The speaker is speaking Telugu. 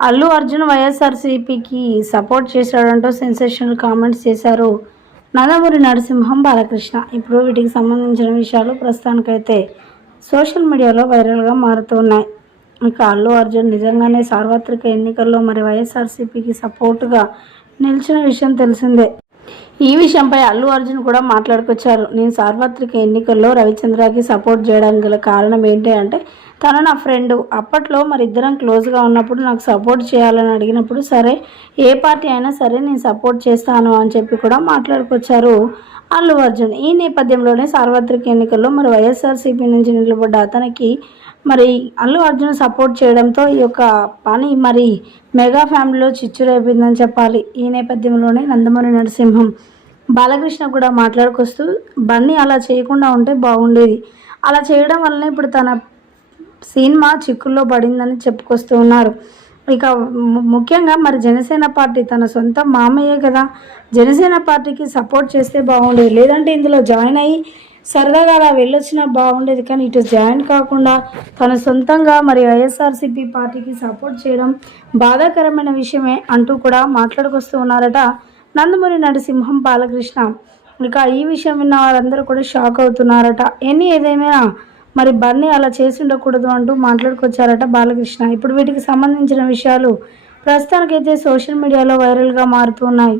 అల్లు అర్జున్ వైఎస్ఆర్సీపీకి సపోర్ట్ చేశాడంటూ సెన్సేషనల్ కామెంట్స్ చేశారు నందమూరి నరసింహం బాలకృష్ణ. ఇప్పుడు వీటికి సంబంధించిన విషయాలు ప్రస్తుతానికైతే సోషల్ మీడియాలో వైరల్గా మారుతున్నాయి. ఇక అల్లు అర్జున్ నిజంగానే సార్వత్రిక ఎన్నికల్లో మరి వైఎస్ఆర్సీపీకి సపోర్టుగా నిలిచిన విషయం తెలిసిందే. ఈ విషయంపై అల్లు అర్జున్ కూడా మాట్లాడుకొచ్చారు. నేను సార్వత్రిక ఎన్నికల్లో రవిచంద్రకి సపోర్ట్ చేయడానికి గల కారణం ఏంటి అంటే, తను నా ఫ్రెండ్. అప్పట్లో మరి ఇద్దరం క్లోజ్గా ఉన్నప్పుడు నాకు సపోర్ట్ చేయాలని అడిగినప్పుడు సరే ఏ పార్టీ అయినా సరే నేను సపోర్ట్ చేస్తాను అని చెప్పి కూడా మాట్లాడుకొచ్చారు అల్లు అర్జున్. ఈ నేపథ్యంలోనే సార్వత్రిక ఎన్నికల్లో మరి వైఎస్ఆర్సీపీ నుంచి నిలబడ్డ అతనికి మరి అల్లు అర్జున్ సపోర్ట్ చేయడంతో ఈ యొక్క పని మరి మెగా ఫ్యామిలీలో చిచ్చురేపిందని చెప్పాలి. ఈ నేపథ్యంలోనే నందమూరి నరసింహం బాలకృష్ణ కూడా మాట్లాడుకొస్తూ బన్నీ అలా చేయకుండా ఉంటే బాగుండేది, అలా చేయడం వల్లనే ఇప్పుడు తన సినిమా చిక్కుల్లో పడిందని చెప్పుకొస్తూ ఉన్నారు. ఇక ముఖ్యంగా మరి జనసేన పార్టీ తన సొంత మామయ్యే కదా, జనసేన పార్టీకి సపోర్ట్ చేస్తే బాగుండేది, లేదంటే ఇందులో జాయిన్ అయ్యి సరదాగా అలా వెళ్ళొచ్చినా బాగుండేది. కానీ ఇటు జాయిన్ కాకుండా తన సొంతంగా మరి వైఎస్ఆర్సీపీ పార్టీకి సపోర్ట్ చేయడం బాధాకరమైన విషయమే అంటూ కూడా మాట్లాడుకొస్తూ ఉన్నారట నందమూరి నరసింహం బాలకృష్ణ. ఇక ఈ విషయం విన్న వారందరూ కూడా షాక్ అవుతున్నారట. ఏదేమైనా మరి బన్నీ అలా చేసి ఉండకూడదు అంటూ మాట్లాడుకొచ్చారట బాలకృష్ణ. ఇప్పుడు వీటికి సంబంధించిన విషయాలు ప్రస్తుతానికైతే సోషల్ మీడియాలో వైరల్గా మారుతున్నాయి.